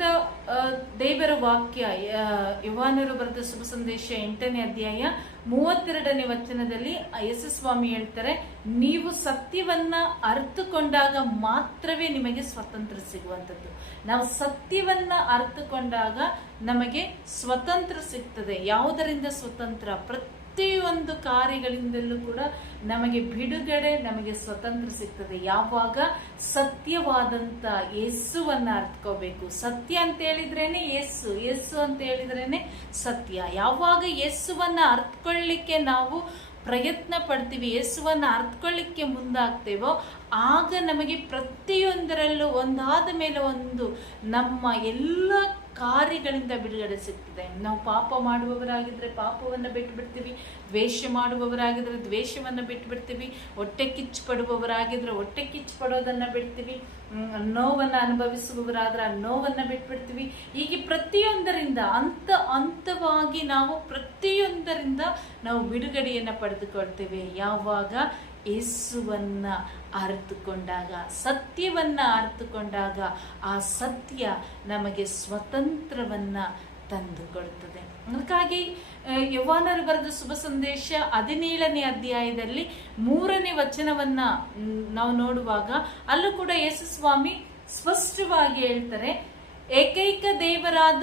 ಆದ್ದರಿಂದ ದೇವರ ವಾಕ್ಯ ಯುವಾನರು ಬರೆದ ಶುಭ ಸಂದೇಶ ಎಂಟನೇ ಅಧ್ಯಾಯ ಮೂವತ್ತೆರಡನೇ ವಚನದಲ್ಲಿ ಎಸ್ ಎಸ್ ಸ್ವಾಮಿ ಹೇಳ್ತಾರೆ, ನೀವು ಸತ್ಯವನ್ನ ಅರ್ಥಕೊಂಡಾಗ ಮಾತ್ರವೇ ನಿಮಗೆ ಸ್ವತಂತ್ರ ಸಿಗುವಂಥದ್ದು. ನಾವು ಸತ್ಯವನ್ನ ಅರ್ಥಕೊಂಡಾಗ ನಮಗೆ ಸ್ವತಂತ್ರ ಸಿಗ್ತದೆ. ಯಾವುದರಿಂದ ಸ್ವತಂತ್ರ? ಪ್ರತಿಯೊಂದು ಕಾರ್ಯಗಳಿಂದಲೂ ಕೂಡ ನಮಗೆ ಬಿಡುಗಡೆ, ನಮಗೆ ಸ್ವತಂತ್ರ ಸಿಗ್ತದೆ. ಯಾವಾಗ ಸತ್ಯವಾದಂತ ಯೇಸುವನ್ನ ಅರ್ಥಕೋಬೇಕು ಸತ್ಯ ಅಂತ ಹೇಳಿದ್ರೇನೆ ಯೇಸು. ಯೇಸು ಅಂತ ಹೇಳಿದ್ರೇನೆ ಸತ್ಯ. ಯಾವಾಗ ಯೇಸುವನ್ನ ಅರ್ಥಕೊಳ್ಳಿಕ್ಕೆ ನಾವು ಪ್ರಯತ್ನ ಪಡ್ತೀವಿ, ಯೇಸುವನ್ನ ಅರ್ಥಕೊಳ್ಳಿಕ್ಕೆ ಮುಂದಾಗ್ತೇವೋ, ಆಗ ನಮಗೆ ಪ್ರತಿಯೊಂದರಲ್ಲೂ ಒಂದಾದ ಮೇಲೆ ಒಂದು ನಮ್ಮ ಎಲ್ಲ ಕಾರ್ಯಗಳಿಂದ ಬಿಡುಗಡೆ ಸಿಗ್ತದೆ. ನಾವು ಪಾಪ ಮಾಡುವವರಾಗಿದ್ದರೆ ಪಾಪವನ್ನು ಬಿಟ್ಟು ಬಿಡ್ತೀವಿ ದ್ವೇಷ ಮಾಡುವವರಾಗಿದ್ದರೆ ದ್ವೇಷವನ್ನು ಬಿಟ್ಟು ಬಿಡ್ತೀವಿ ಹೊಟ್ಟೆ ಕಿಚ್ಚು ಪಡುವವರಾಗಿದ್ದರೆ ಹೊಟ್ಟೆ ಕಿಚ್ಚು ಪಡೋದನ್ನು ಬಿಡ್ತೀವಿ ನೋವನ್ನು ಅನುಭವಿಸುವವರಾದ್ರೆ ಆ ನೋವನ್ನು ಬಿಟ್ಬಿಡ್ತೀವಿ. ಹೀಗೆ ಪ್ರತಿಯೊಂದರಿಂದ, ಹಂತ ಹಂತವಾಗಿ ನಾವು ಪ್ರತಿಯೊಂದರಿಂದ ನಾವು ಬಿಡುಗಡೆಯನ್ನು ಪಡೆದುಕೊಳ್ತೇವೆ. ಯಾವಾಗ ಯೇಸುವನ್ನ ಅರಿತುಕೊಂಡಾಗ ಸತ್ಯವನ್ನು ಅರಿತುಕೊಂಡಾಗ ಆ ಸತ್ಯ ನಮಗೆ ಸ್ವತಂತ್ರವನ್ನು ತಂದುಕೊಡುತ್ತದೆ ಅದಕ್ಕಾಗಿ ಯವ್ವಾನರು ಬರೆದ ಶುಭ ಸಂದೇಶ ಹದಿನೇಳನೇ ಅಧ್ಯಾಯದಲ್ಲಿ ಮೂರನೇ ವಚನವನ್ನ ನಾವು ನೋಡುವಾಗ ಅಲ್ಲೂ ಕೂಡ ಯೇಸು ಸ್ವಾಮಿ ಸ್ಪಷ್ಟವಾಗಿ ಹೇಳ್ತಾರೆ, ಏಕೈಕ ದೇವರಾದ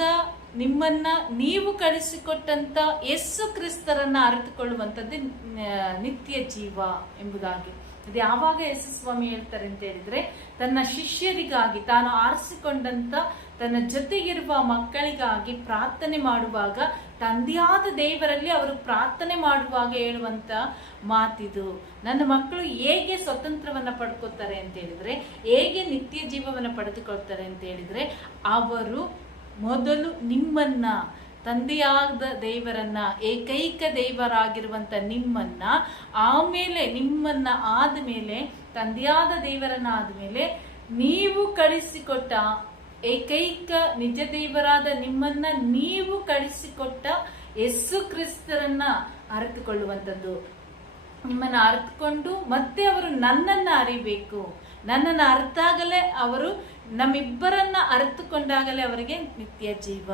ನಿಮ್ಮನ್ನ ನೀವು ಕಳಿಸಿಕೊಟ್ಟಂತ ಯಸ್ಸು ಕ್ರಿಸ್ತರನ್ನ ಅರಿತುಕೊಳ್ಳುವಂಥದ್ದು ನಿತ್ಯ ಜೀವ ಎಂಬುದಾಗಿ. ಅದು ಯಾವಾಗ ಯೇಸು ಸ್ವಾಮಿ ಹೇಳ್ತಾರೆ ಅಂತ ಹೇಳಿದ್ರೆ, ತನ್ನ ಶಿಷ್ಯರಿಗಾಗಿ, ತಾನು ಆರಿಸಿಕೊಂಡಂತ ತನ್ನ ಜೊತೆಗಿರುವ ಮಕ್ಕಳಿಗಾಗಿ ಪ್ರಾರ್ಥನೆ ಮಾಡುವಾಗ, ತಂದೆಯಾದ ದೇವರಲ್ಲಿ ಅವರು ಪ್ರಾರ್ಥನೆ ಮಾಡುವಾಗ ಹೇಳುವಂತ ಮಾತಿದು. ನನ್ನ ಮಕ್ಕಳು ಹೇಗೆ ಸ್ವತಂತ್ರವನ್ನ ಪಡ್ಕೋತಾರೆ ಅಂತ ಹೇಳಿದ್ರೆ, ಹೇಗೆ ನಿತ್ಯ ಜೀವವನ್ನ ಪಡೆದುಕೊಳ್ತಾರೆ ಅಂತ ಹೇಳಿದ್ರೆ, ಅವರು ಮೊದಲು ನಿಮ್ಮನ್ನ, ತಂದೆಯಾದ ದೇವರನ್ನ, ಏಕೈಕ ದೇವರಾಗಿರುವಂತ ನಿಮ್ಮನ್ನ, ಆಮೇಲೆ ನಿಮ್ಮನ್ನ ಆದಮೇಲೆ, ತಂದೆಯಾದ ದೇವರನ್ನ ಆದ್ಮೇಲೆ ನೀವು ಕಳಿಸಿಕೊಟ್ಟ ಏಕೈಕ ನಿಜ ದೇವರಾದ ನಿಮ್ಮನ್ನ ನೀವು ಕಳಿಸಿಕೊಟ್ಟ ಯಸ್ಸು ಕ್ರಿಸ್ತರನ್ನ ಅರಿತುಕೊಳ್ಳುವಂಥದ್ದು. ನಿಮ್ಮನ್ನ ಅರಿತುಕೊಂಡು ಮತ್ತೆ ಅವರು ನನ್ನನ್ನ ಅರಿಬೇಕು. ನನ್ನನ್ನು ಅರ್ಥಾಗಲೇ ಅವರು ನಮ್ಮಿಬ್ಬರನ್ನ ಅರ್ಥಕೊಂಡಾಗಲೇ ಅವರಿಗೆ ನಿತ್ಯ ಜೀವ.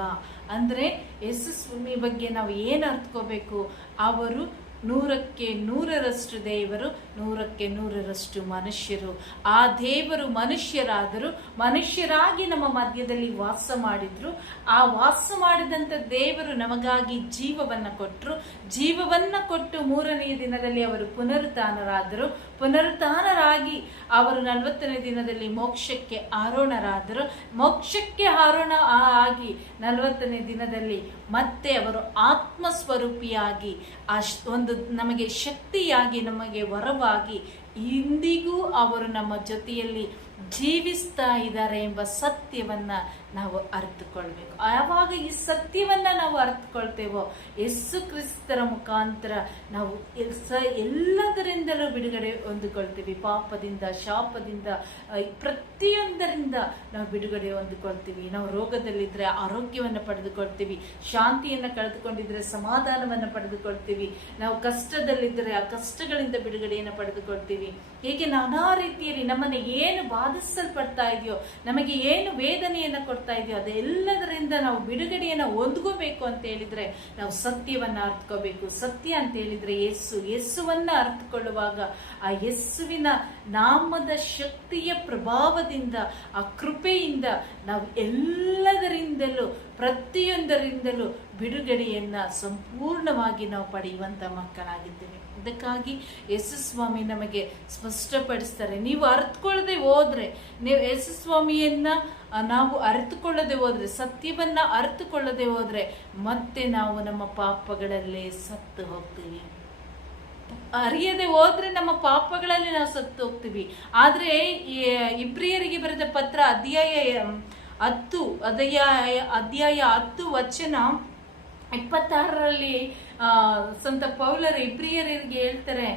ಅಂದ್ರೆ ಯೇಸು ಸ್ವಾಮಿ ಬಗ್ಗೆ ನಾವು ಏನು ಅರ್ಥಕೋಬೇಕು ಅವರು ನೂರಕ್ಕೆ ನೂರರಷ್ಟು ದೇವರು, ನೂರಕ್ಕೆ ನೂರರಷ್ಟು ಮನುಷ್ಯರು. ಆ ದೇವರು ಮನುಷ್ಯರಾದರೂ, ಮನುಷ್ಯರಾಗಿ ನಮ್ಮ ಮಧ್ಯದಲ್ಲಿ ವಾಸ ಮಾಡಿದ್ರು. ಆ ವಾಸ ಮಾಡಿದಂಥ ದೇವರು ನಮಗಾಗಿ ಜೀವವನ್ನ ಕೊಟ್ಟರು ಜೀವವನ್ನ ಕೊಟ್ಟು ಮೂರನೆಯ ದಿನದಲ್ಲಿ ಅವರು ಪುನರುತ್ಥಾನರಾದರು. ಪುನರುತ್ಥಾನರಾಗಿ ಅವರು ನಲವತ್ತನೇ ದಿನದಲ್ಲಿ ಮೋಕ್ಷಕ್ಕೆ ಆರೋಣರಾದರು ಮೋಕ್ಷಕ್ಕೆ ಆರೋಣ ಆಗಿ ನಲವತ್ತನೇ ದಿನದಲ್ಲಿ ಮತ್ತೆ ಅವರು ಆತ್ಮಸ್ವರೂಪಿಯಾಗಿ, ಆ ಒಂದು ನಮಗೆ ಶಕ್ತಿಯಾಗಿ, ನಮಗೆ ವರವಾಗಿ ಇಂದಿಗೂ ಅವರು ನಮ್ಮ ಜೊತೆಯಲ್ಲಿ ಜೀವಿಸ್ತಾ ಇದ್ದಾರೆ ಎಂಬ ಸತ್ಯವನ್ನ ನಾವು ಅರ್ಥಕೊಳ್ಬೇಕು ಯಾವಾಗ ಈ ಸತ್ಯವನ್ನ ನಾವು ಅರ್ಥಕೊಳ್ತೇವೋ ಯಸ್ಸು ಕ್ರಿಸ್ತರ ಮುಖಾಂತರ ನಾವು ಸ- ಎಲ್ಲದರಿಂದಲೂ ಬಿಡುಗಡೆ ಹೊಂದಿಕೊಳ್ತೀವಿ. ಪಾಪದಿಂದ, ಶಾಪದಿಂದ ಪ್ರತಿಯೊಂದರಿಂದ ನಾವು ಬಿಡುಗಡೆ ಹೊಂದಿಕೊಳ್ತೀವಿ. ನಾವು ರೋಗದಲ್ಲಿದ್ದರೆ ಆರೋಗ್ಯವನ್ನು ಪಡೆದುಕೊಳ್ತೀವಿ. ಶಾಂತಿಯನ್ನು ಕಳೆದುಕೊಂಡಿದ್ರೆ ಸಮಾಧಾನವನ್ನು ಪಡೆದುಕೊಳ್ತೀವಿ. ನಾವು ಕಷ್ಟದಲ್ಲಿದ್ದರೆ ಆ ಕಷ್ಟಗಳಿಂದ ಬಿಡುಗಡೆಯನ್ನು ಪಡೆದುಕೊಳ್ತೀವಿ. ಹೀಗೆ ನಾನಾ ರೀತಿಯಲ್ಲಿ ನಮ್ಮನ್ನು ಏನು ಬಾಧಿಸಲ್ಪಡ್ತಾ ಇದೆಯೋ, ನಮಗೆ ಏನು ವೇದನೆಯನ್ನು ಕೊಡ್ತಾ ಇದೆಯೋ, ಅದೆಲ್ಲದರಿಂದ ನಾವು ಬಿಡುಗಡೆಯನ್ನು ಹೊಂದ್ಕೋಬೇಕು ಅಂತ ಹೇಳಿದ್ರೆ, ನಾವು ಸತ್ಯವನ್ನು ಅರ್ಥಕೋಬೇಕು. ಸತ್ಯ ಅಂತ ಹೇಳಿದ್ರೆ ಯಸ್ಸು ಯೇಸುವನ್ನ ಅರ್ಥಕೊಳ್ಳುವಾಗ ಆ ಯಸ್ಸುವಿನ ನಾಮದ ಶಕ್ತಿಯ ಪ್ರಭಾವದಿಂದ, ಆ ಕೃಪೆಯಿಂದ ನಾವು ಎಲ್ಲದರಿಂದಲೂ, ಪ್ರತಿಯೊಂದರಿಂದಲೂ ಬಿಡುಗಡೆಯನ್ನ ಸಂಪೂರ್ಣವಾಗಿ ನಾವು ಪಡೆಯುವಂಥ ಮಕ್ಕಳಾಗಿದ್ದೇವೆ. ಅದಕ್ಕಾಗಿ ಯೇಸು ಸ್ವಾಮಿ ನಮಗೆ ಸ್ಪಷ್ಟಪಡಿಸ್ತಾರೆ. ನೀವು ಅರ್ಥಕೊಳ್ಳದೆ ಹೋದ್ರೆ, ನೀವು ಯೇಸು ಸ್ವಾಮಿಯನ್ನ ನಾವು ಅರಿತುಕೊಳ್ಳದೆ ಹೋದ್ರೆ, ಸತ್ಯವನ್ನ ಅರಿತುಕೊಳ್ಳದೆ ಹೋದ್ರೆ ಮತ್ತೆ ನಾವು ನಮ್ಮ ಪಾಪಗಳಲ್ಲೇ ಸತ್ತು ಹೋಗ್ತೀವಿ. ಅರಿಯದೆ ಹೋದ್ರೆ ನಮ್ಮ ಪಾಪಗಳಲ್ಲಿ ನಾವು ಸತ್ತು ಹೋಗ್ತೀವಿ. ಆದ್ರೆ ಇಬ್ರಿಯರಿಗೆ ಬರೆದ ಪತ್ರ ಅಧ್ಯಾಯ ಹತ್ತು, ಅಧ್ಯಾಯ ಅಧ್ಯಾಯ ಹತ್ತು ವಚನ ಇಪ್ಪತ್ತಾರರಲ್ಲಿ ಸಂತ ಪೌಲರ ಇಬ್ರಿಯರಿಗೆ ಹೇಳ್ತಾರೆ,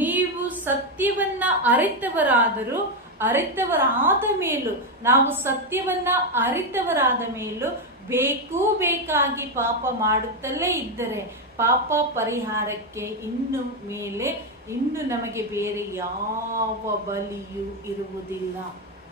ನೀವು ಸತ್ಯವನ್ನ ಅರಿತವರಾದರೂ ಅರಿತವರಾದ ಮೇಲೂ, ನಾವು ಸತ್ಯವನ್ನ ಅರಿತವರಾದ ಮೇಲೂ ಬೇಕೂ ಬೇಕಾಗಿ ಪಾಪ ಮಾಡುತ್ತಲೇ ಇದ್ದರೆ, ಪಾಪ ಪರಿಹಾರಕ್ಕೆ ಇನ್ನು ಮೇಲೆ, ಇನ್ನು ನಮಗೆ ಬೇರೆ ಯಾವ ಬಲಿಯೂ ಇರುವುದಿಲ್ಲ.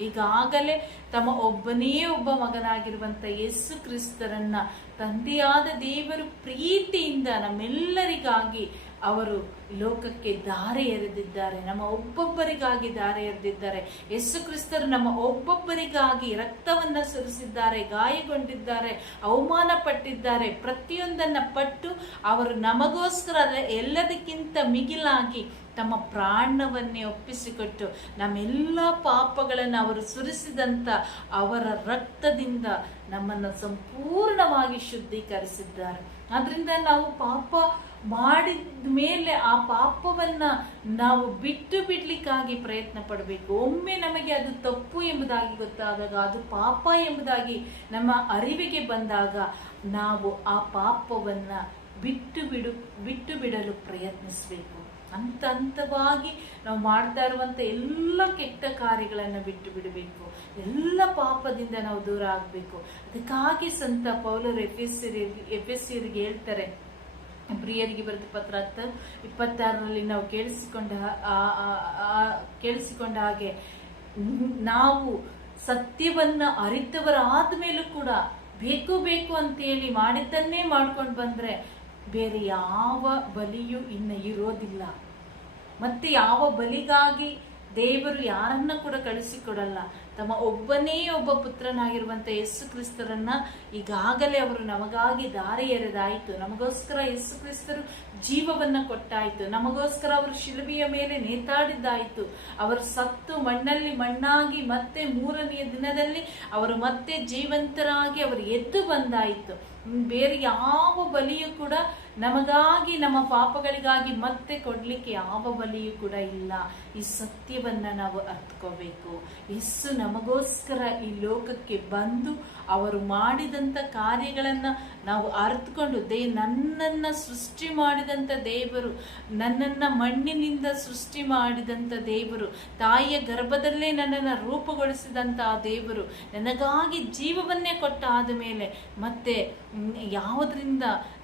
ಈಗಾಗಲೇ ತಮ್ಮ ಒಬ್ಬನೇ ಒಬ್ಬ ಮಗನಾಗಿರುವಂತ ಯೇಸು ಕ್ರಿಸ್ತರನ್ನ ತಂದೆಯಾದ ದೇವರು ಪ್ರೀತಿಯಿಂದ ನಮ್ಮೆಲ್ಲರಿಗಾಗಿ ಅವರು ಲೋಕಕ್ಕೆ ದಾರಿ ಎರೆದಿದ್ದಾರೆ, ನಮ್ಮ ಒಬ್ಬೊಬ್ಬರಿಗಾಗಿ ದಾರಿ ಎರೆದಿದ್ದಾರೆ. ಯೇಸು ಕ್ರಿಸ್ತರು ನಮ್ಮ ಒಬ್ಬೊಬ್ಬರಿಗಾಗಿ ರಕ್ತವನ್ನ ಸುರಿಸಿದ್ದಾರೆ, ಗಾಯಗೊಂಡಿದ್ದಾರೆ ಅವಮಾನ ಪಟ್ಟಿದ್ದಾರೆ ಪ್ರತಿಯೊಂದನ್ನ ಪಟ್ಟು ಅವರು ನಮಗೋಸ್ಕರ ಎಲ್ಲದಕ್ಕಿಂತ ಮಿಗಿಲಾಗಿ ತಮ್ಮ ಪ್ರಾಣವನ್ನೇ ಒಪ್ಪಿಸಿಕೊಟ್ಟು ನಮ್ಮೆಲ್ಲ ಪಾಪಗಳನ್ನು ಅವರು ಸುರಿಸಿದಂತ ಅವರ ರಕ್ತದಿಂದ ನಮ್ಮನ್ನು ಸಂಪೂರ್ಣವಾಗಿ ಶುದ್ಧೀಕರಿಸಿದ್ದಾರೆ. ಆದ್ರಿಂದ ನಾವು ಪಾಪ ಮಾಡಿದ ಮೇಲೆ ಆ ಪಾಪವನ್ನ ನಾವು ಬಿಟ್ಟು ಬಿಡ್ಲಿಕ್ಕಾಗಿ ಪ್ರಯತ್ನ ಪಡಬೇಕು. ಒಮ್ಮೆ ನಮಗೆ ಅದು ತಪ್ಪು ಎಂಬುದಾಗಿ ಗೊತ್ತಾದಾಗ, ಅದು ಪಾಪ ಎಂಬುದಾಗಿ ನಮ್ಮ ಅರಿವಿಗೆ ಬಂದಾಗ ನಾವು ಆ ಪಾಪವನ್ನ ಬಿಟ್ಟು ಬಿಡು, ಬಿಟ್ಟು ಬಿಡಲು ಪ್ರಯತ್ನಿಸಬೇಕು. ಹಂತ ಹಂತವಾಗಿ ನಾವು ಮಾಡ್ತಾ ಇರುವಂತ ಎಲ್ಲ ಕೆಟ್ಟ ಕಾರ್ಯಗಳನ್ನು ಬಿಟ್ಟು ಬಿಡಬೇಕು. ಎಲ್ಲ ಪಾಪದಿಂದ ನಾವು ದೂರ ಆಗಬೇಕು. ಅದಕ್ಕಾಗಿ ಸಂತ ಪೌಲರು ಎಫ್ ಎಸ್ ಎಫ್ ಎಸ್ ಹೇಳ್ತಾರೆ ಪ್ರಿಯರಿಗೆ ಬರೆದ ಪತ್ರ ಹತ್ತು ಇಪ್ಪತ್ತಾರರಲ್ಲಿ ನಾವು ಕೇಳಿಸಿಕೊಂಡ ಕೇಳಿಸಿಕೊಂಡ ಹಾಗೆ ನಾವು ಸತ್ಯವನ್ನ ಅರಿತವರಾದ ಮೇಲೂ ಕೂಡ ಬೇಕು ಬೇಕು ಅಂತೇಳಿ ಮಾಡಿದ್ದನ್ನೇ ಮಾಡ್ಕೊಂಡು ಬಂದರೆ ಬೇರೆ ಯಾವ ಬಲಿಯೂ ಇನ್ನು ಇರೋದಿಲ್ಲ. ಮತ್ತೆ ಯಾವ ಬಲಿಗಾಗಿ ದೇವರು ಯಾರನ್ನ ಕೂಡ ಕಳಿಸಿಕೊಡಲ್ಲ. ತಮ್ಮ ಒಬ್ಬನೇ ಒಬ್ಬ ಪುತ್ರನಾಗಿರುವಂತ ಯೇಸು ಕ್ರಿಸ್ತರನ್ನ ಈಗಾಗಲೇ ಅವರು ನಮಗಾಗಿ ದಾರಿ ಎರೆದಾಯಿತು. ನಮಗೋಸ್ಕರ ಯೇಸು ಕ್ರಿಸ್ತರು ಜೀವವನ್ನ ಕೊಟ್ಟಾಯಿತು. ನಮಗೋಸ್ಕರ ಅವರು ಶಿಲುಬೆಯ ಮೇಲೆ ನೇತಾಡಿದ್ದಾಯಿತು. ಅವರು ಸತ್ತು ಮಣ್ಣಲ್ಲಿ ಮಣ್ಣಾಗಿ ಮತ್ತೆ ಮೂರನೆಯ ದಿನದಲ್ಲಿ ಅವರು ಮತ್ತೆ ಜೀವಂತರಾಗಿ ಅವರು ಎದ್ದು ಬಂದಾಯಿತು. ಬೇರೆ ಯಾವ ಬಲಿಯೂ ಕೂಡ ನಮಗಾಗಿ, ನಮ್ಮ ಪಾಪಗಳಿಗಾಗಿ ಮತ್ತೆ ಕೊಡ್ಲಿಕ್ಕೆ ಯಾವ ಬಲಿಯೂ ಕೂಡ ಇಲ್ಲ. ಈ ಸತ್ಯವನ್ನ ನಾವು ಅರ್ಥಕೋಬೇಕು ಯೇಸು ನಮಗೋಸ್ಕರ ಈ ಲೋಕಕ್ಕೆ ಬಂದು ಅವರು ಮಾಡಿದಂತ ಕಾರ್ಯಗಳನ್ನ ನಾವು ಅರ್ಥಕೊಂಡು ದೇ, ನನ್ನನ್ನ ಸೃಷ್ಟಿ ಮಾಡಿದಂತ ದೇವರು, ನನ್ನನ್ನ ಮಣ್ಣಿನಿಂದ ಸೃಷ್ಟಿ ಮಾಡಿದಂತ ದೇವರು, ತಾಯಿಯ ಗರ್ಭದಲ್ಲೇ ನನ್ನನ್ನು ರೂಪುಗೊಳಿಸಿದಂಥ ದೇವರು, ನನಗಾಗಿ ಜೀವವನ್ನೇ ಕೊಟ್ಟ ಆದ ಮೇಲೆ ಮತ್ತೆ ಯಾವುದರಿಂದ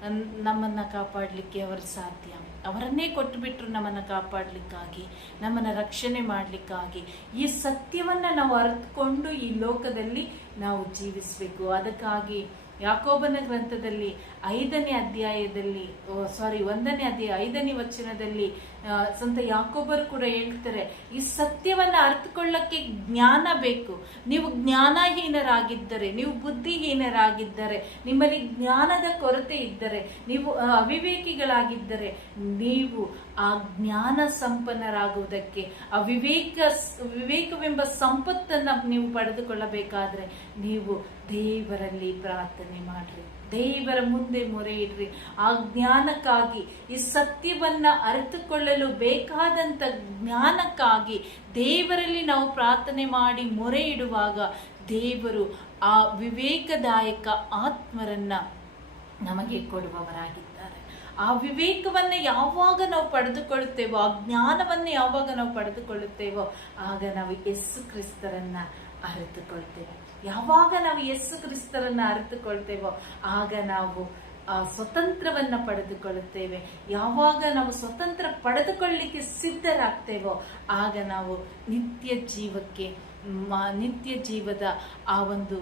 ನ್- ನಮ್ಮನ್ನ ಕಾಪಾಡಲಿಕ್ಕೆ ಅವರು ಸಾಧ್ಯ. ಅವರನ್ನೇ ಕೊಟ್ಟುಬಿಟ್ರು ನಮ್ಮನ್ನು ಕಾಪಾಡಲಿಕ್ಕಾಗಿ, ನಮ್ಮನ್ನು ರಕ್ಷಣೆ ಮಾಡಲಿಕ್ಕಾಗಿ. ಈ ಸತ್ಯವನ್ನು ನಾವು ಅರಿತುಕೊಂಡು ಈ ಲೋಕದಲ್ಲಿ ನಾವು ಜೀವಿಸಬೇಕು. ಅದಕ್ಕಾಗಿ ಯಾಕೋಬನ ಗ್ರಂಥದಲ್ಲಿ ಐದನೇ ಅಧ್ಯಾಯದಲ್ಲಿ ಸಾರಿ ಒಂದನೇ ಅಧ್ಯಾಯ, ಐದನೇ ವಚನದಲ್ಲಿ ಸಂತ ಯಾಕೊಬ್ಬರು ಕೂಡ ಹೇಳ್ತಾರೆ, ಈ ಸತ್ಯವನ್ನ ಅರ್ಥಕೊಳ್ಳಕ್ಕೆ ಜ್ಞಾನ ಬೇಕು. ನೀವು ಜ್ಞಾನಹೀನರಾಗಿದ್ದರೆ, ನೀವು ಬುದ್ಧಿಹೀನರಾಗಿದ್ದರೆ, ನಿಮ್ಮಲ್ಲಿ ಜ್ಞಾನದ ಕೊರತೆ ಇದ್ದರೆ, ನೀವು ಅವಿವೇಕಿಗಳಾಗಿದ್ದರೆ, ನೀವು ಆ ಜ್ಞಾನ ಸಂಪನ್ನರಾಗುವುದಕ್ಕೆ ಆ ವಿವೇಕ ವಿವೇಕವೆಂಬ ಸಂಪತ್ತನ್ನ ನೀವು ಪಡೆದುಕೊಳ್ಳಬೇಕಾದ್ರೆ, ನೀವು ದೇವರಲ್ಲಿ ಪ್ರಾರ್ಥನೆ ಮಾಡ್ರಿ. ದೇವರ ಮುಂದೆ ಮೊರೆ ಇಡ್ರಿ ಆ ಜ್ಞಾನಕ್ಕಾಗಿ, ಈ ಸತ್ಯವನ್ನ ಅರಿತುಕೊಳ್ಳಲು ಬೇಕಾದಂತ ಜ್ಞಾನಕ್ಕಾಗಿ ದೇವರಲ್ಲಿ ನಾವು ಪ್ರಾರ್ಥನೆ ಮಾಡಿ ಮೊರೆ ಇಡುವಾಗ ದೇವರು ಆ ವಿವೇಕದಾಯಕ ಆತ್ಮರನ್ನ ನಮಗೆ ಕೊಡುವವರಾಗಿದ್ದಾರೆ ಆ ವಿವೇಕವನ್ನು ಯಾವಾಗ ನಾವು ಪಡೆದುಕೊಳ್ಳುತ್ತೇವೋ, ಆ ಜ್ಞಾನವನ್ನು ಯಾವಾಗ ನಾವು ಪಡೆದುಕೊಳ್ಳುತ್ತೇವೋ, ಆಗ ನಾವು ಯೇಸು ಕ್ರಿಸ್ತರನ್ನ ಅರಿತುಕೊಳ್ತೇವೆ. ಯಾವಾಗ ನಾವು ಯೇಸು ಕ್ರಿಸ್ತರನ್ನ ಅರಿತುಕೊಳ್ತೇವೋ, ಆಗ ನಾವು, ಆ, ಸ್ವತಂತ್ರವನ್ನ ಪಡೆದುಕೊಳ್ಳುತ್ತೇವೆ. ಯಾವಾಗ ನಾವು ಸ್ವತಂತ್ರ ಪಡೆದುಕೊಳ್ಳಿಕ್ಕೆ ಸಿದ್ಧರಾಗ್ತೇವೋ, ಆಗ ನಾವು ನಿತ್ಯ ಜೀವಕ್ಕೆ ನಿತ್ಯ ಜೀವದ ಆ ಒಂದು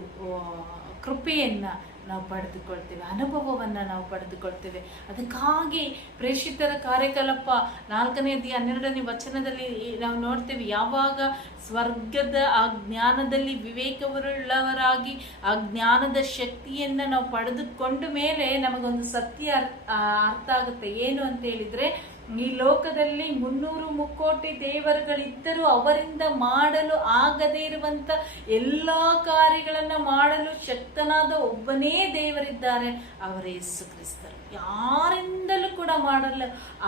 ಕೃಪೆಯನ್ನ ನಾವು ಪಡೆದುಕೊಳ್ತೇವೆ. ಅನುಭವವನ್ನು ನಾವು ಪಡೆದುಕೊಳ್ತೇವೆ. ಅದಕ್ಕಾಗಿ ಪ್ರೇಷಿತರ ಕಾರ್ಯಕಲಾಪ ನಾಲ್ಕನೇ ದಿ ಹನ್ನೆರಡನೇ ವಚನದಲ್ಲಿ ನಾವು ನೋಡ್ತೇವೆ, ಯಾವಾಗ ಸ್ವರ್ಗದ ಆ ಜ್ಞಾನದಲ್ಲಿ ವಿವೇಕವುಳ್ಳವರಾಗಿ ಆ ಜ್ಞಾನದ ಶಕ್ತಿಯನ್ನ ನಾವು ಪಡೆದುಕೊಂಡ ಮೇಲೆ ನಮಗೊಂದು ಸತ್ಯ ಅರ್- ಅರ್ಥ ಆಗುತ್ತೆ. ಏನು ಅಂತ ಹೇಳಿದ್ರೆ ಈ ಲೋಕದಲ್ಲಿ ಮುನ್ನೂರು ಮುಕ್ಕೋಟಿ ದೇವರುಗಳಿದ್ದರೂ ಅವರಿಂದ ಮಾಡಲು ಆಗದೇ ಇರುವಂತ ಎಲ್ಲಾ ಕಾರ್ಯಗಳನ್ನ ಮಾಡಲು ಶಕ್ತನಾದ ಒಬ್ಬನೇ ದೇವರಿದ್ದಾರೆ, ಅವರೇ ಕ್ರಿಸ್ತರು ಯಾರಿಂದಲೂ ಕೂಡ ಮಾಡಲು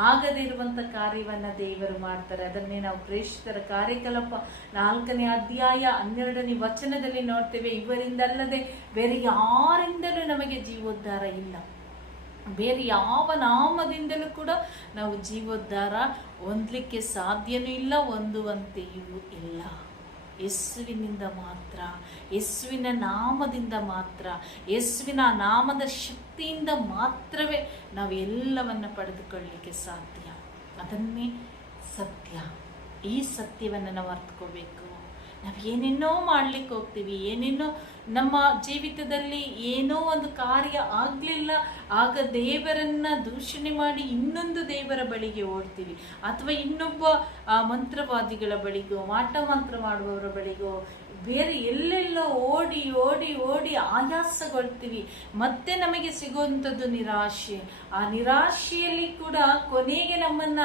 ಆಗದೇ ಇರುವಂತ ಕಾರ್ಯವನ್ನ ದೇವರು ಮಾಡ್ತಾರೆ. ಅದನ್ನೇ ನಾವು ಪ್ರೇಷಿತರ ಕಾರ್ಯಕಲಾಪ ನಾಲ್ಕನೇ ಅಧ್ಯಾಯ ಹನ್ನೆರಡನೇ ವಚನದಲ್ಲಿ ನೋಡ್ತೇವೆ, ಇವರಿಂದಲ್ಲದೆ ಬೇರೆ ಯಾರಿಂದಲೂ ನಮಗೆ ಜೀವೋದ್ಧಾರ ಇಲ್ಲ. ಬೇರೆ ಯಾವ ನಾಮದಿಂದಲೂ ಕೂಡ ನಾವು ಜೀವೋದ್ಧಾರ ಹೊಂದಲಿಕ್ಕೆ ಸಾಧ್ಯನೂ ಇಲ್ಲ, ಹೊಂದುವಂತೆಯೂ ಇಲ್ಲ. ಯೇಸುವಿನಿಂದ ಮಾತ್ರ, ಯೇಸುವಿನ ನಾಮದಿಂದ ಮಾತ್ರ, ಯೇಸುವಿನ ನಾಮದ ಶಕ್ತಿಯಿಂದ ಮಾತ್ರವೇ ನಾವು ಎಲ್ಲವನ್ನು ಪಡೆದುಕೊಳ್ಳಲಿಕ್ಕೆ ಸಾಧ್ಯ. ಅದನ್ನೇ ಸತ್ಯ. ಈ ಸತ್ಯವನ್ನು ನಾವು ಅರ್ಥಕೋಬೇಕು. ನಾವು ಏನೇನೋ ಮಾಡ್ಲಿಕ್ಕೆ ಹೋಗ್ತೀವಿ, ಏನೇನೋ ನಮ್ಮ ಜೀವಿತದಲ್ಲಿ ಏನೋ ಒಂದು ಕಾರ್ಯ ಆಗಲಿಲ್ಲ, ಆಗ ದೇವರನ್ನ ದೂಷಣೆ ಮಾಡಿ ಇನ್ನೊಂದು ದೇವರ ಬಳಿಗೆ ಓಡ್ತೀವಿ. ಅಥವಾ ಇನ್ನೊಬ್ಬ ಮಂತ್ರವಾದಿಗಳ ಬಳಿಗೋ, ಮಾಟ ಮಂತ್ರ ಮಾಡುವವರ ಬಳಿಗೋ, ಬೇರೆ ಎಲ್ಲೆಲ್ಲೋ ಓಡಿ ಓಡಿ ಓಡಿ ಆಯಾಸಗೊಳ್ತೀವಿ. ಮತ್ತೆ ನಮಗೆ ಸಿಗುವಂಥದ್ದು ನಿರಾಶೆ. ಆ ನಿರಾಶೆಯಲ್ಲಿ ಕೂಡ ಕೊನೆಗೆ ನಮ್ಮನ್ನ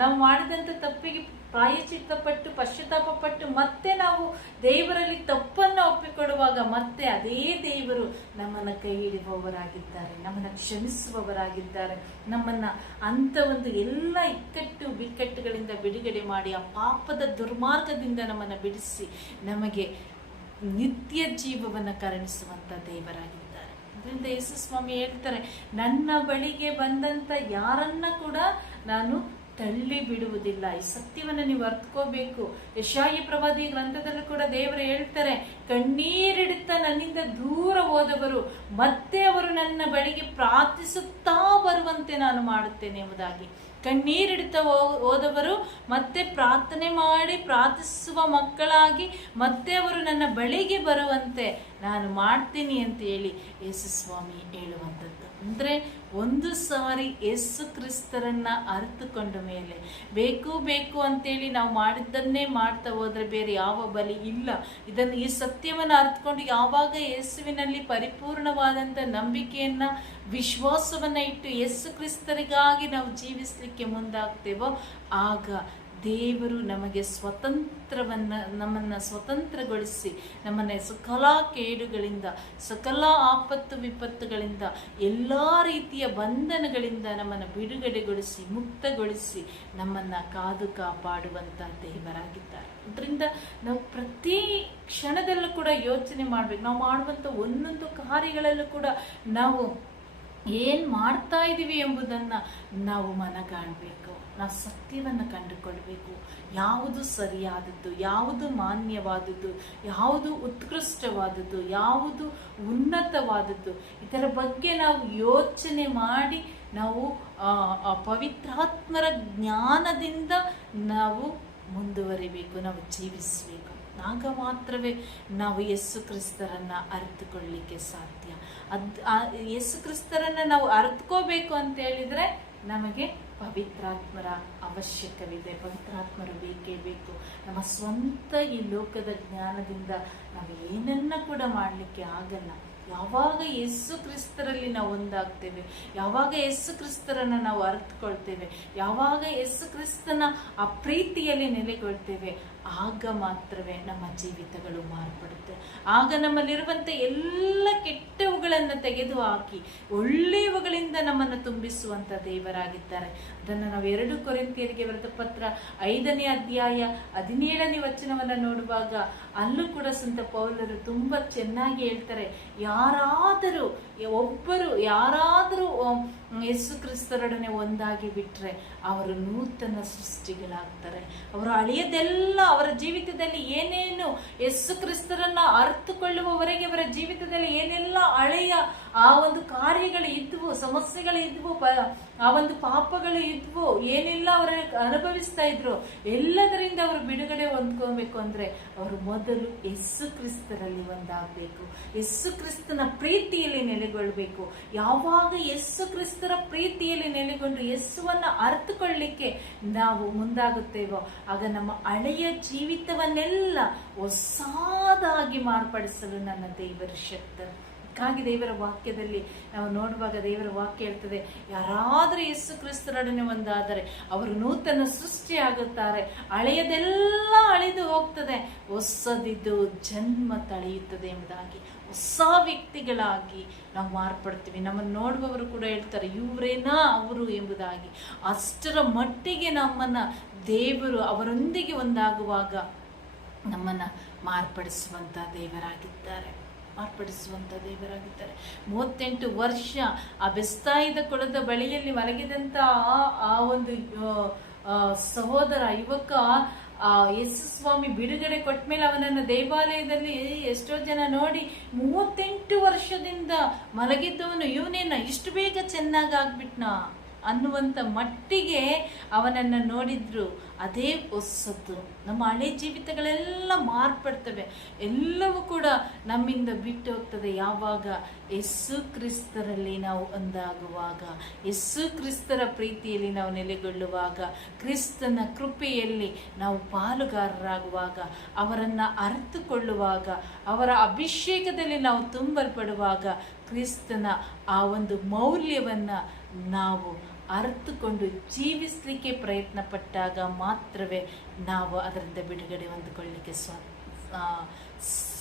ನಾವು ಮಾಡಿದಂಥ ತಪ್ಪಿಗೆ ಪ್ರಾಯಚಿತ್ತಪಟ್ಟು ಪಶ್ಚಾತ್ತಾಪ ಪಟ್ಟು ಮತ್ತೆ ನಾವು ದೇವರಲ್ಲಿ ತಪ್ಪನ್ನು ಒಪ್ಪಿಕೊಡುವಾಗ ಮತ್ತೆ ಅದೇ ದೇವರು ನಮ್ಮನ್ನು ಕೈ ಹಿಡಿಯುವವರಾಗಿದ್ದಾರೆ, ನಮ್ಮನ್ನು ಕ್ಷಮಿಸುವವರಾಗಿದ್ದಾರೆ, ನಮ್ಮನ್ನ ಅಂತ ಒಂದು ಎಲ್ಲ ಇಕ್ಕಟ್ಟು ಬಿಕ್ಕಟ್ಟುಗಳಿಂದ ಬಿಡುಗಡೆ ಮಾಡಿ, ಆ ಪಾಪದ ದುರ್ಮಾರ್ಗದಿಂದ ನಮ್ಮನ್ನು ಬಿಡಿಸಿ ನಮಗೆ ನಿತ್ಯ ಜೀವವನ್ನು ಕರುಣಿಸುವಂಥ ದೇವರಾಗಿದ್ದಾರೆ. ಅದರಿಂದ ಯೇಸು ಸ್ವಾಮಿ ಹೇಳ್ತಾರೆ, ನನ್ನ ಬಳಿಗೆ ಬಂದಂತ ಯಾರನ್ನ ಕೂಡ ನಾನು ತಳ್ಳಿ ಬಿಡುವುದಿಲ್ಲ ಈ ಸತ್ಯವನ್ನು ನೀವು ಅರ್ಥಕೋಬೇಕು ಯಶಾಯಿ ಪ್ರವಾದಿ ಗ್ರಂಥದಲ್ಲೂ ಕೂಡ ದೇವರು ಹೇಳ್ತಾರೆ, ಕಣ್ಣೀರಿಡುತ್ತಾ ನನ್ನಿಂದ ದೂರ ಹೋದವರು ಮತ್ತೆ ಅವರು ನನ್ನ ಬಳಿಗೆ ಪ್ರಾರ್ಥಿಸುತ್ತಾ ಬರುವಂತೆ ನಾನು ಮಾಡುತ್ತೇನೆ ಎಂಬುದಾಗಿ. ಕಣ್ಣೀರಿಡುತ್ತಾ ಹೋ- ಹೋದವರು ಮತ್ತೆ ಪ್ರಾರ್ಥನೆ ಮಾಡಿ, ಪ್ರಾರ್ಥಿಸುವ ಮಕ್ಕಳಾಗಿ ಮತ್ತೆ ಅವರು ನನ್ನ ಬಳಿಗೆ ಬರುವಂತೆ ನಾನು ಮಾಡ್ತೀನಿ ಅಂತ ಹೇಳಿ ಯೇಸು ಸ್ವಾಮಿ ಹೇಳುವಂಥದ್ದು. ಅಂದ್ರೆ ಒಂದು ಸಾರಿ ಯೇಸು ಕ್ರಿಸ್ತರನ್ನ ಅರಿತುಕೊಂಡ ಮೇಲೆ, ಬೇಕು ಬೇಕು ಅಂತೇಳಿ ನಾವು ಮಾಡಿದ್ದನ್ನೇ ಮಾಡ್ತಾ ಹೋದ್ರೆ ಬೇರೆ ಯಾವ ಬಲಿ ಇಲ್ಲ. ಇದನ್ನು ಈ ಸತ್ಯವನ್ನು ಅರ್ಥಕೊಂಡು ಯಾವಾಗ ಯೇಸುವಿನಲ್ಲಿ ಪರಿಪೂರ್ಣವಾದಂಥ ನಂಬಿಕೆಯನ್ನ, ವಿಶ್ವಾಸವನ್ನ ಇಟ್ಟು ಯೇಸು ಕ್ರಿಸ್ತರಿಗಾಗಿ ನಾವು ಜೀವಿಸಲಿಕ್ಕೆ ಮುಂದಾಗ್ತೇವೋ, ಆಗ ದೇವರು ನಮಗೆ ಸ್ವತಂತ್ರವನ್ನ ನಮ್ಮನ್ನ ಸ್ವತಂತ್ರಗೊಳಿಸಿ ನಮ್ಮನ್ನ ಸಕಲ ಕೇಡುಗಳಿಂದ, ಸಕಲ ಆಪತ್ತು ವಿಪತ್ತುಗಳಿಂದ, ಎಲ್ಲ ರೀತಿಯ ಬಂಧನಗಳಿಂದ ನಮ್ಮನ್ನು ಬಿಡುಗಡೆಗೊಳಿಸಿ, ಮುಕ್ತಗೊಳಿಸಿ ನಮ್ಮನ್ನ ಕಾದು ಕಾಪಾಡುವಂತ ದೇವರಾಗಿದ್ದಾರೆ ಅದರಿಂದ ನಾವು ಪ್ರತಿ ಕ್ಷಣದಲ್ಲೂ ಕೂಡ ಯೋಚನೆ ಮಾಡಬೇಕು. ನಾವು ಮಾಡುವಂತ ಒಂದೊಂದು ಕಾರ್ಯಗಳಲ್ಲೂ ಕೂಡ ನಾವು ಏನ್ ಮಾಡ್ತಾ ಇದ್ದೀವಿ ಎಂಬುದನ್ನ ನಾವು ಮನಗಾಣಬೇಕು. ನಾವು ಸತ್ಯವನ್ನು ಕಂಡುಕೊಳ್ಬೇಕು. ಯಾವುದು ಸರಿಯಾದದ್ದು, ಯಾವುದು ಮಾನ್ಯವಾದದ್ದು, ಯಾವುದು ಉತ್ಕೃಷ್ಟವಾದದ್ದು, ಯಾವುದು ಉನ್ನತವಾದದ್ದು, ಇದರ ಬಗ್ಗೆ ನಾವು ಯೋಚನೆ ಮಾಡಿ ನಾವು ಪವಿತ್ರಾತ್ಮರ ಜ್ಞಾನದಿಂದ ನಾವು ಮುಂದುವರಿಬೇಕು, ನಾವು ಜೀವಿಸಬೇಕು. ಆಗ ಮಾತ್ರವೇ ನಾವು ಯೇಸು ಕ್ರಿಸ್ತರನ್ನು ಅರಿತುಕೊಳ್ಳಿಕ್ಕೆ ಸಾಧ್ಯ. ಅದ್ ಯೇಸು ಕ್ರಿಸ್ತರನ್ನ ನಾವು ಅರಿತುಕೋಬೇಕು ಅಂತ ಹೇಳಿದ್ರೆ ನಮಗೆ ಪವಿತ್ರಾತ್ಮರ ಅವಶ್ಯಕವಿದೆ. ಪವಿತ್ರಾತ್ಮರು ಬೇಕೇ ಬೇಕು. ನಮ್ಮ ಸ್ವಂತ ಈ ಲೋಕದ ಜ್ಞಾನದಿಂದ ನಾವು ಏನನ್ನ ಕೂಡ ಮಾಡಲಿಕ್ಕೆ ಆಗಲ್ಲ. ಯಾವಾಗ ಯೇಸು ಕ್ರಿಸ್ತರಲ್ಲಿ ನಾವು ಒಂದಾಗ್ತೇವೆ, ಯಾವಾಗ ಯೇಸು ಕ್ರಿಸ್ತರನ್ನು ನಾವು ಅರ್ಥಕೊಳ್ತೇವೆ ಯಾವಾಗ ಯೇಸು ಕ್ರಿಸ್ತನ ಆ ಪ್ರೀತಿಯಲ್ಲಿ ನೆಲೆಗೊಳ್ತೇವೆ ಆಗ ಮಾತ್ರವೇ ನಮ್ಮ ಜೀವಿತಗಳು ಮಾರ್ಪಡುತ್ತೆ. ಆಗ ನಮ್ಮಲ್ಲಿರುವಂಥ ಎಲ್ಲ ಕೆಟ್ಟವುಗಳನ್ನು ತೆಗೆದುಹಾಕಿ ಒಳ್ಳೆಯವುಗಳಿಂದ ನಮ್ಮನ್ನು ತುಂಬಿಸುವಂಥ ದೇವರಾಗಿದ್ದಾರೆ. ಅದನ್ನು ನಾವು ಎರಡು ಕೊರೆಂತಿಯರಿಗೆ ಬರೆದ ಪತ್ರ ಐದನೇ ಅಧ್ಯಾಯ ಹದಿನೇಳನೇ ವಚನವನ್ನು ನೋಡುವಾಗ ಅಲ್ಲೂ ಕೂಡ ಸಂತ ಪೌಲರು ತುಂಬ ಚೆನ್ನಾಗಿ ಹೇಳ್ತಾರೆ, ಯಾರಾದರೂ, ಒಬ್ಬರು ಯಾರಾದರೂ ಯೇಸು ಕ್ರಿಸ್ತರೊಡನೆ ಒಂದಾಗಿ ಬಿಟ್ಟರೆ ಅವರು ನೂತನ ಸೃಷ್ಟಿಗಳಾಗ್ತಾರೆ. ಅವರು ಅಳಿಯದೆಲ್ಲ ಅವರ ಜೀವಿತದಲ್ಲಿ ಏನೇನು ಯಸ್ಸು ಕ್ರಿಸ್ತರನ್ನ ಅರ್ಥಕೊಳ್ಳುವವರೆಗೆ ಅವರ ಜೀವಿತದಲ್ಲಿ ಏನೆಲ್ಲ ಹಳೆಯ ಆ ಒಂದು ಕಾರ್ಯಗಳು ಇದ್ವು, ಸಮಸ್ಯೆಗಳು ಇದ್ವು ಆ ಒಂದು ಪಾಪಗಳು ಇದ್ವು, ಏನೆಲ್ಲ ಅವರ ಅನುಭವಿಸ್ತಾ ಇದ್ರು, ಎಲ್ಲದರಿಂದ ಅವರು ಬಿಡುಗಡೆ ಹೊಂದ್ಕೋಬೇಕು ಅಂದ್ರೆ ಅವರು ಮೊದಲು ಯಸ್ಸು ಕ್ರಿಸ್ತರಲ್ಲಿ ಒಂದಾಗಬೇಕು. ಯಸ್ಸು ಕ್ರಿಸ್ತನ ಪ್ರೀತಿಯಲ್ಲಿ ನೆಲೆಗೊಳ್ಬೇಕು. ಯಾವಾಗ ಯಸ್ಸು ಕ್ರಿಸ್ತರ ಪ್ರೀತಿಯಲ್ಲಿ ನೆಲೆಗೊಂಡು ಯಸ್ಸುವನ್ನ ಅರ್ಥಕೊಳ್ಳಿಕ್ಕೆ ನಾವು ಮುಂದಾಗುತ್ತೇವೋ, ಆಗ ನಮ್ಮ ಹಳೆಯ ಜೀವಿತವನ್ನೆಲ್ಲ ಹೊಸದಾಗಿ ಮಾರ್ಪಡಿಸಲು ನನ್ನ ದೇವರ ಶಕ್ತರು. ಹಾಗಾಗಿ ದೇವರ ವಾಕ್ಯದಲ್ಲಿ ನಾವು ನೋಡುವಾಗ ದೇವರ ವಾಕ್ಯ ಹೇಳ್ತದೆ, ಯಾರಾದರೂ ಯೇಸು ಕ್ರಿಸ್ತರೊಡನೆ ಒಂದಾದರೆ ಅವರು ನೂತನ ಸೃಷ್ಟಿಯಾಗುತ್ತಾರೆ. ಹಳೆಯದೆಲ್ಲ ಅಳಿದು ಹೋಗ್ತದೆ. ಹೊಸದಿದ್ದು ಜನ್ಮ ತಳೆಯುತ್ತದೆ ಎಂಬುದಾಗಿ, ಹೊಸ ವ್ಯಕ್ತಿಗಳಾಗಿ ನಾವು ಮಾರ್ಪಡ್ತೀವಿ. ನಮ್ಮನ್ನು ನೋಡುವವರು ಕೂಡ ಹೇಳ್ತಾರೆ, ಇವರೇನಾ ಅವರು ಎಂಬುದಾಗಿ. ಅಷ್ಟರ ಮಟ್ಟಿಗೆ ನಮ್ಮನ್ನು ದೇವರು ಅವರೊಂದಿಗೆ ಒಂದಾಗುವಾಗ ನಮ್ಮನ್ನು ಮಾರ್ಪಡಿಸುವಂಥ ದೇವರಾಗಿದ್ದಾರೆ. ಮಾರ್ಪಡಿಸುವಂತ ದೇವರಾಗಿದ್ದಾರೆ. ಮೂವತ್ತೆಂಟು ವರ್ಷ ಆ ಬೆಸ್ತಾಯಿದ ಕೊಳದ ಬಳಿಯಲ್ಲಿ ಮಲಗಿದಂಥ ಆ- ಒಂದು ಸಹೋದರ ಯುವಕ, ಆ ಯೇಸು ಸ್ವಾಮಿ ಬಿಡುಗಡೆ ಕೊಟ್ಮೇಲೆ ಅವನನ್ನು ದೇವಾಲಯದಲ್ಲಿ ಎಷ್ಟೋ ಜನ ನೋಡಿ ಮೂವತ್ತೆಂಟು ವರ್ಷದಿಂದ ಮಲಗಿದ್ದವನು ಇವನೇನ ಇಷ್ಟು ಬೇಗ ಚೆನ್ನಾಗಿ ಆಗ್ಬಿಟ್ನಾ ಅನ್ನುವಂಥ ಮಟ್ಟಿಗೆ ಅವನನ್ನು ನೋಡಿದ್ರು. ಅದೇ ಹೊಸತು ನಮ್ಮ ಹಳೆ ಜೀವಿತಗಳೆಲ್ಲ ಮಾರ್ಪಡ್ತವೆ. ಎಲ್ಲವೂ ಕೂಡ ನಮ್ಮಿಂದ ಬಿಟ್ಟು ಹೋಗ್ತದೆ. ಯಾವಾಗ ಯಸ್ಸು ಕ್ರಿಸ್ತರಲ್ಲಿ ನಾವು ಒಂದಾಗುವಾಗ ಯಸ್ಸು ಕ್ರಿಸ್ತರ ಪ್ರೀತಿಯಲ್ಲಿ ನಾವು ನೆಲೆಗೊಳ್ಳುವಾಗ, ಕ್ರಿಸ್ತನ ಕೃಪೆಯಲ್ಲಿ ನಾವು ಪಾಲುಗಾರರಾಗುವಾಗ, ಅವರನ್ನು ಅರಿತುಕೊಳ್ಳುವಾಗ, ಅವರ ಅಭಿಷೇಕದಲ್ಲಿ ನಾವು ತುಂಬಲ್ಪಡುವಾಗ ಕ್ರಿಸ್ತನ ಆ ಒಂದು ಮೌಲ್ಯವನ್ನು ನಾವು ಅರಿತುಕೊಂಡು ಜೀವಿಸಲಿಕ್ಕೆ ಪ್ರಯತ್ನ ಪಟ್ಟಾಗ ಮಾತ್ರವೇ ನಾವು ಅದರಿಂದ ಬಿಡುಗಡೆ ಹೊಂದಿಕೊಳ್ಳಲಿಕ್ಕೆ ಸ್ವ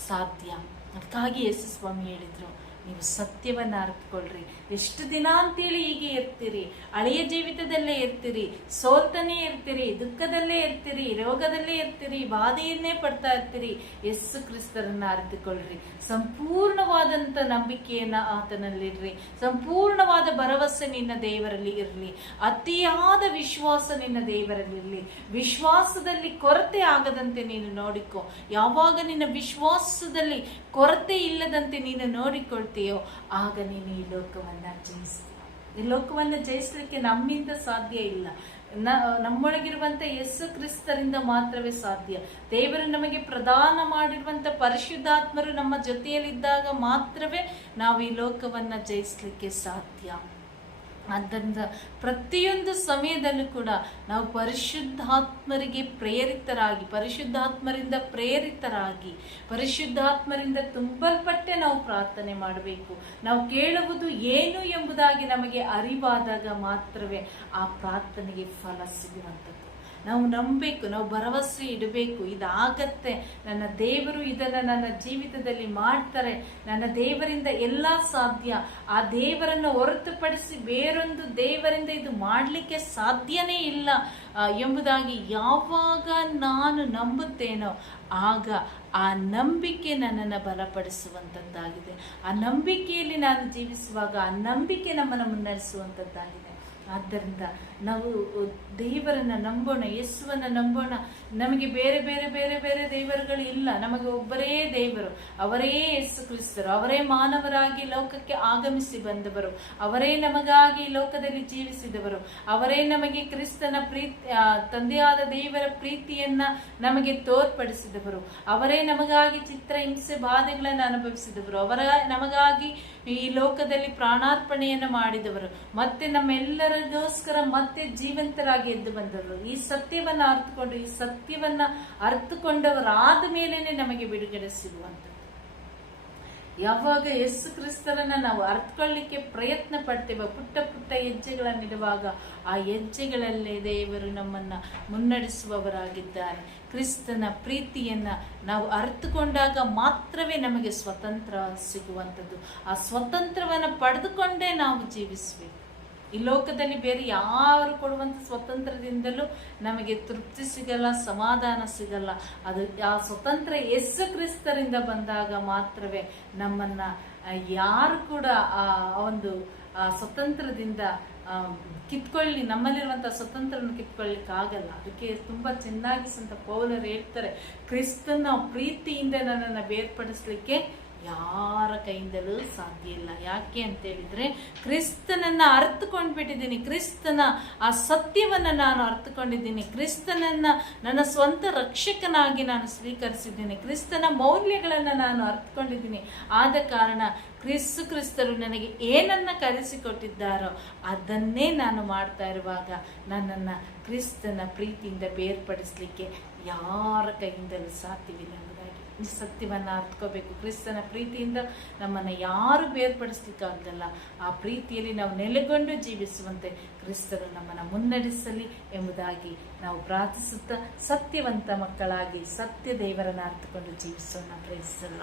ಸಾಧ್ಯ. ಅದಕ್ಕಾಗಿ ಯೇಸು ಸ್ವಾಮಿ ಹೇಳಿದರು, ನೀವು ಸತ್ಯವನ್ನು ಅರಿತುಕೊಳ್ಳ್ರಿ ಎಷ್ಟು ದಿನ ಅಂತೇಳಿ ಹೀಗೆ ಇರ್ತೀರಿ? ಹಳೆಯ ಜೀವಿತದಲ್ಲೇ ಇರ್ತೀರಿ, ಸೋಲ್ತಾನೇ ಇರ್ತೀರಿ, ದುಃಖದಲ್ಲೇ ಇರ್ತೀರಿ, ರೋಗದಲ್ಲೇ ಇರ್ತೀರಿ, ಬಾಧೆಯನ್ನೇ ಪಡ್ತಾ ಇರ್ತೀರಿ. ಯಸ್ಸು ಕ್ರಿಸ್ತರನ್ನ ಅರಿತುಕೊಳ್ಳ್ರಿ ಸಂಪೂರ್ಣವಾದಂಥ ನಂಬಿಕೆಯನ್ನ ಆತನಲ್ಲಿರ್ರಿ ಸಂಪೂರ್ಣವಾದ ಭರವಸೆ ನಿನ್ನ ದೇವರಲ್ಲಿ ಇರಲಿ. ಅತಿಯಾದ ವಿಶ್ವಾಸ ನಿನ್ನ ದೇವರಲ್ಲಿರಲಿ ವಿಶ್ವಾಸದಲ್ಲಿ ಕೊರತೆ ಆಗದಂತೆ ನೀನು ನೋಡಿಕೊ. ಯಾವಾಗ ನಿನ್ನ ವಿಶ್ವಾಸದಲ್ಲಿ ಕೊರತೆ ಇಲ್ಲದಂತೆ ನೀನು ನೋಡಿಕೊಳ್ತೀಯೋ, ಆಗ ನೀನು ಈ ಲೋಕವನ್ನ ಜಯಿಸ್ತೀಯ ಈ ಲೋಕವನ್ನ ಜಯಿಸಲಿಕ್ಕೆ ನಮ್ಮಿಂದ ಸಾಧ್ಯ ಇಲ್ಲ. ನ ನಮ್ಮೊಳಗಿರುವಂಥ ಯಸ್ಸು ಕ್ರಿಸ್ತರಿಂದ ಮಾತ್ರವೇ ಸಾಧ್ಯ. ದೇವರು ನಮಗೆ ಪ್ರದಾನ ಮಾಡಿರುವಂಥ ಪರಿಶುದ್ಧಾತ್ಮರು ನಮ್ಮ ಜೊತೆಯಲ್ಲಿದ್ದಾಗ ಮಾತ್ರವೇ ನಾವು ಈ ಲೋಕವನ್ನ ಜಯಿಸಲಿಕ್ಕೆ ಸಾಧ್ಯ. ಆದ್ದರಿಂದ ಪ್ರತಿಯೊಂದು ಸಮಯದಲ್ಲೂ ಕೂಡ ನಾವು ಪರಿಶುದ್ಧಾತ್ಮರಿಗೆ ಪ್ರೇರಿತರಾಗಿ, ಪರಿಶುದ್ಧಾತ್ಮರಿಂದ ಪ್ರೇರಿತರಾಗಿ, ಪರಿಶುದ್ಧಾತ್ಮರಿಂದ ತುಂಬಲ್ಪಟ್ಟೆ ನಾವು ಪ್ರಾರ್ಥನೆ ಮಾಡಬೇಕು. ನಾವು ಕೇಳುವುದು ಏನು ಎಂಬುದಾಗಿ ನಮಗೆ ಅರಿವಾದಾಗ ಮಾತ್ರವೇ ಆ ಪ್ರಾರ್ಥನೆಗೆ ಫಲ ಸಿಗುವಂಥದ್ದು. ನಾವು ನಂಬಬೇಕು, ನಾವು ಭರವಸೆ ಇಡಬೇಕು, ಇದಾಗತ್ತೆ. ನನ್ನ ದೇವರು ಇದನ್ನು ನನ್ನ ಜೀವಿತದಲ್ಲಿ ಮಾಡ್ತಾರೆ. ನನ್ನ ದೇವರಿಂದ ಎಲ್ಲ ಸಾಧ್ಯ. ಆ ದೇವರನ್ನು ಹೊರತುಪಡಿಸಿ ಬೇರೊಂದು ದೇವರಿಂದ ಇದು ಮಾಡಲಿಕ್ಕೆ ಸಾಧ್ಯನೇ ಇಲ್ಲ ಎಂಬುದಾಗಿ ಯಾವಾಗ ನಾನು ನಂಬುತ್ತೇನೋ ಆಗ ಆ ನಂಬಿಕೆ ನನ್ನನ್ನು ಬಲಪಡಿಸುವಂಥದ್ದಾಗಿದೆ ಆ ನಂಬಿಕೆಯಲ್ಲಿ ನಾನು ಜೀವಿಸುವಾಗ ಆ ನಂಬಿಕೆ ನಮ್ಮನ್ನು ಮುನ್ನಡೆಸುವಂಥದ್ದಾಗಿದೆ ಆದ್ದರಿಂದ ನಾವು ದೇವರನ್ನ ನಂಬೋಣ, ಯೇಸುವನ್ನ ನಂಬೋಣ. ನಮಗೆ ಬೇರೆ ಬೇರೆ ಬೇರೆ ಬೇರೆ ದೇವರುಗಳು ಇಲ್ಲ. ನಮಗೆ ಒಬ್ಬರೇ ದೇವರು. ಅವರೇ ಯೇಸು ಕ್ರಿಸ್ತರು. ಅವರೇ ಮಾನವರಾಗಿ ಲೋಕಕ್ಕೆ ಆಗಮಿಸಿ ಬಂದವರು. ಅವರೇ ನಮಗಾಗಿ ಲೋಕದಲ್ಲಿ ಜೀವಿಸಿದವರು. ಅವರೇ ನಮಗೆ ಕ್ರಿಸ್ತನ ಪ್ರೀತಿ ತಂದೆಯಾದ ದೇವರ ಪ್ರೀತಿಯನ್ನ ನಮಗೆ ತೋರ್ಪಡಿಸಿದವರು. ಅವರೇ ನಮಗಾಗಿ ಚಿತ್ರ ಹಿಂಸೆ ಬಾಧೆಗಳನ್ನು ಅನುಭವಿಸಿದವರು. ಅವರ ನಮಗಾಗಿ ಈ ಲೋಕದಲ್ಲಿ ಪ್ರಾಣಾರ್ಪಣೆಯನ್ನು ಮಾಡಿದವರು. ಮತ್ತೆ ನಮ್ಮೆಲ್ಲರಿಗೋಸ್ಕರ ಮತ್ತೆ ಜೀವಂತರಾಗಿ ಎದ್ದು ಬಂದವರು. ಈ ಸತ್ಯವನ್ನ ಅರ್ಥಕೊಂಡು ಈ ಸತ್ಯವನ್ನ ಅರ್ಥಕೊಂಡವರಾದ ಮೇಲೇನೆ ನಮಗೆ ಬಿಡುಗಡೆ ಸಿಗುವಂಥದ್ದು. ಯಾವಾಗ ಯೇಸು ಕ್ರಿಸ್ತರನ್ನ ನಾವು ಅರ್ಥಕೊಳ್ಳಿಕ್ಕೆ ಪ್ರಯತ್ನ ಪಡ್ತೇವೆ, ಪುಟ್ಟ ಪುಟ್ಟ ಹೆಜ್ಜೆಗಳನ್ನಿಡುವಾಗ ಆ ಹೆಜ್ಜೆಗಳಲ್ಲೇ ದೇವರು ನಮ್ಮನ್ನ ಮುನ್ನಡೆಸುವವರಾಗಿದ್ದಾರೆ. ಕ್ರಿಸ್ತನ ಪ್ರೀತಿಯನ್ನ ನಾವು ಅರ್ಥಕೊಂಡಾಗ ಮಾತ್ರವೇ ನಮಗೆ ಸ್ವತಂತ್ರ ಸಿಗುವಂಥದ್ದು. ಆ ಸ್ವತಂತ್ರವನ್ನು ಪಡೆದುಕೊಂಡೇ ನಾವು ಜೀವಿಸಬೇಕು. ಈ ಲೋಕದಲ್ಲಿ ಬೇರೆ ಯಾರು ಕೊಡುವಂಥ ಸ್ವತಂತ್ರದಿಂದಲೂ ನಮಗೆ ತೃಪ್ತಿ ಸಿಗಲ್ಲ, ಸಮಾಧಾನ ಸಿಗಲ್ಲ. ಅದು ಆ ಸ್ವತಂತ್ರ ಯೇಸು ಕ್ರಿಸ್ತರಿಂದ ಬಂದಾಗ ಮಾತ್ರವೇ ನಮ್ಮನ್ನ ಯಾರು ಕೂಡ ಆ ಒಂದು ಸ್ವತಂತ್ರದಿಂದ ಕಿತ್ಕೊಳ್ಳಿ ನಮ್ಮಲ್ಲಿರುವಂಥ ಸ್ವತಂತ್ರವನ್ನು ಕಿತ್ಕೊಳ್ಳಿಕ್ಕೆ ಆಗಲ್ಲ ಅದಕ್ಕೆ ತುಂಬಾ ಚೆನ್ನಾಗಿ ಸಂತ ಪೌಲರು ಹೇಳ್ತಾರೆ, ಕ್ರಿಸ್ತನ ಪ್ರೀತಿಯಿಂದ ನನ್ನನ್ನು ಬೇರ್ಪಡಿಸ್ಲಿಕ್ಕೆ ಯಾರ ಕೈಯಿಂದಲೂ ಸಾಧ್ಯ ಇಲ್ಲ. ಯಾಕೆ ಅಂತ ಹೇಳಿದ್ರೆ ಕ್ರಿಸ್ತನನ್ನ ಅರ್ಥಕೊಂಡ್ಬಿಟ್ಟಿದ್ದೀನಿ ಕ್ರಿಸ್ತನ ಆ ಸತ್ಯವನ್ನ ನಾನು ಅರ್ಥಕೊಂಡಿದ್ದೀನಿ ಕ್ರಿಸ್ತನನ್ನ ನನ್ನ ಸ್ವಂತ ರಕ್ಷಕನಾಗಿ ನಾನು ಸ್ವೀಕರಿಸಿದ್ದೀನಿ. ಕ್ರಿಸ್ತನ ಮೌಲ್ಯಗಳನ್ನ ನಾನು ಅರ್ಥಕೊಂಡಿದ್ದೀನಿ ಆದ ಕಾರಣ ಕ್ರಿಸ್ತು ಕ್ರಿಸ್ತರು ನನಗೆ ಏನನ್ನ ಕರೆಸಿಕೊಟ್ಟಿದ್ದಾರೋ ಅದನ್ನೇ ನಾನು ಮಾಡ್ತಾ ಇರುವಾಗ ನನ್ನನ್ನು ಕ್ರಿಸ್ತನ ಪ್ರೀತಿಯಿಂದ ಬೇರ್ಪಡಿಸ್ಲಿಕ್ಕೆ ಯಾರ ಕೈಯಿಂದಲೂ ಸಾಧ್ಯವಿಲ್ಲ. ಸತ್ಯವನ್ನು ಅರ್ಥಕೋಬೇಕು ಕ್ರಿಸ್ತನ ಪ್ರೀತಿಯಿಂದ ನಮ್ಮನ್ನು ಯಾರು ಬೇರ್ಪಡಿಸ್ಲಿಕ್ಕಾಗಲ್ಲ ಆ ಪ್ರೀತಿಯಲ್ಲಿ ನಾವು ನೆಲೆಗೊಂಡು ಜೀವಿಸುವಂತೆ ಕ್ರಿಸ್ತರು ನಮ್ಮನ್ನು ಮುನ್ನಡೆಸಲಿ ಎಂಬುದಾಗಿ ನಾವು ಪ್ರಾರ್ಥಿಸುತ್ತಾ ಸತ್ಯವಂತ ಮಕ್ಕಳಾಗಿ ಸತ್ಯ ದೇವರನ್ನು ಅರ್ಥಕೊಂಡು ಜೀವಿಸೋಣ ಪ್ರಯತ್ನಿಸಲ್ಲ